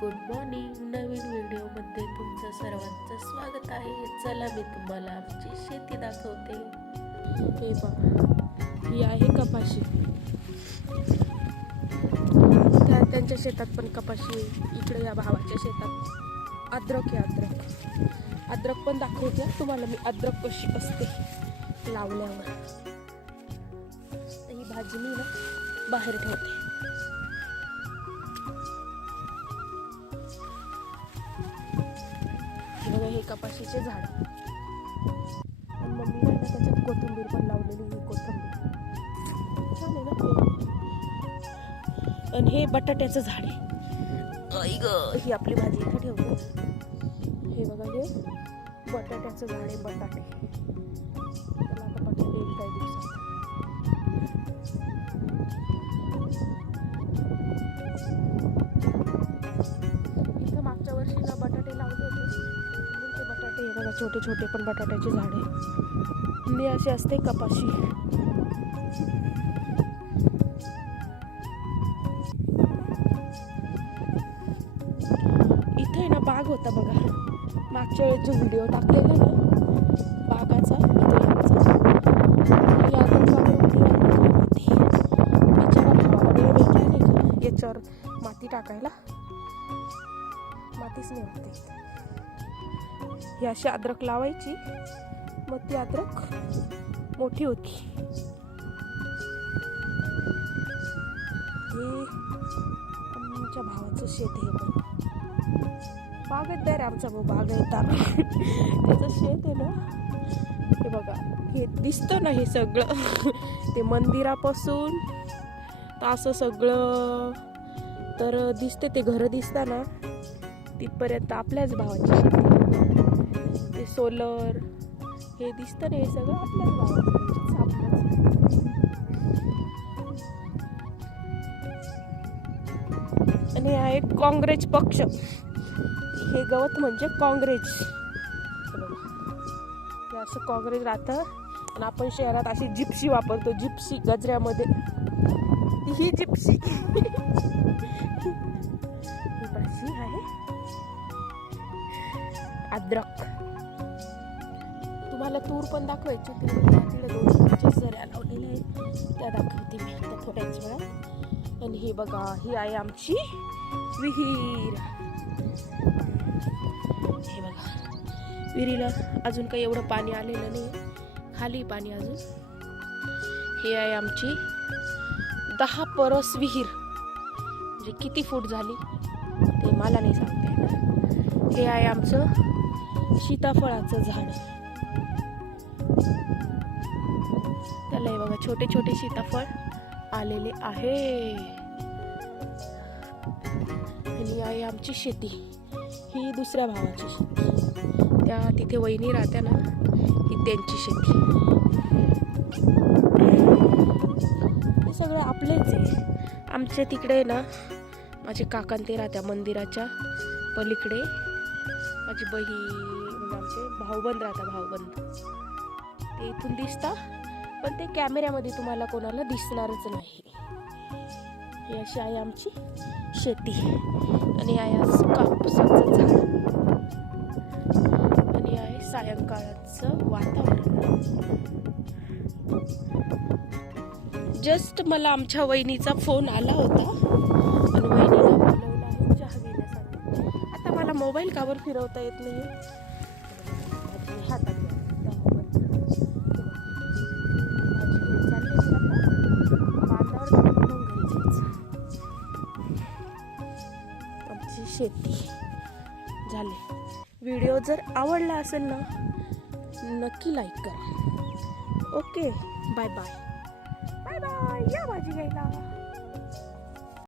Good morning. नवीन व्हिडिओमध्ये तुमचं सर्वांचं स्वागत आहे. चला मी तुम्हाला आमची शेती दाखवते. हे बघा ही आहे कपाशी. त्या त्यांच्या शेतात पण कपाशी इकडे या भावाच्या शेतात. अद्रक आहे अद्रक. अद्रक पण दाखवते. तुम्हाला मी अद्रक कशी असते लावल्यावर. ही भाजी मी ना बाहेर ठेवते. बघा हे कपाशीचे झाड. आणि मम्मीने ना त्याच्यात कोथिंबीर पण लावलेली ही कोथिंबीर. छान आहे ना आणि हे बटाट्याचं झाड आहे. ग ही आपली भाजी इथं ठेवतो हे बघा हे बटाट्याचं झाड आहे बटाटे. त्याला आता बटाटे छोटे छोटे पण बटाट्याचे झाडे मी अशी असते कपाशी. इथे ना बाग होता बघा. मागच्या वेळेस जो व्हिडिओ टाकलेला ना बागाचा याच्यावर याच्यावर माती टाकायला. मातीच नाही होते ही अशी अद्रक लावायची. मग ती अद्रक मोठी होती. हे आमच्या भावाचं शेत आहे बघ. बागायतदार आमचा भाऊ बागायतदार. त्याचं शेत आहे ना. हे बघा हे दिसतं ना हे सगळं. ते मंदिरापासून तर असं सगळं. तर दिसते ते घरं दिसता ना तिथपर्यंत आपल्याच भावाची शेती ते सोलर हे दिसतं ना हे सगळं आपल्याच भावाचं. आपलंच. आणि आहे काँग्रेस पक्ष. हे गवत म्हणजे काँग्रेस. हे असं काँग्रेस राहतं. आणि आपण शहरात अशी जिप्सी वापरतो जिप्सी गजऱ्यामध्ये. ही जिप्सी. ही आहे. अद्रक. तुम्हाला तूर पण दाखवायची तिकडे दोन तीनच्या सऱ्या लावलेल्या आहेत. त्या दाखवते मी आता थोड्याच वेळात. आणि हे बघा ही आहे आमची विहीर. हे बघा. विहिरीला अजून काही एवढं पाणी आलेलं नाही. खाली पाणी अजून. हे आहे आमची दहा परस विहीर. म्हणजे किती फूट झाली? ते मला नाही सांगता येणार. हे आहे आमचं सीताफळाचं झाड. त्याला हे बघा छोटे छोटे सीताफळ आलेले आहे. आणि आहे आमची शेती. ही दुसऱ्या भावाची शेती. त्या तिथे वहिनी राहत्या ना ही त्यांची शेती. हे सगळे आपलेच आहे. आमच्या तिकडे ना माझे काकान ते राहत्या मंदिराच्या पलीकडे. माझी बहीण आमचे भाऊबंद राहता भाऊबंद. ते इथून दिसता पण ते कॅमेऱ्यामध्ये तुम्हाला कोणाला दिसणारच नाही. ही अशी आहे आमची शेती. आणि आहे आज कापसाचं झाड. आणि आहे सायंकाळचं वातावरण. जस्ट मला आमच्या वहिनीचा फोन आला होता. आणि मोबाईल कावर फिरवता येत नाही हातात आमची शेती झाली. व्हिडिओ जर आवडला असेल ना नक्की लाईक करा. Okay bye bye bye bye या भाजी घ्यायला.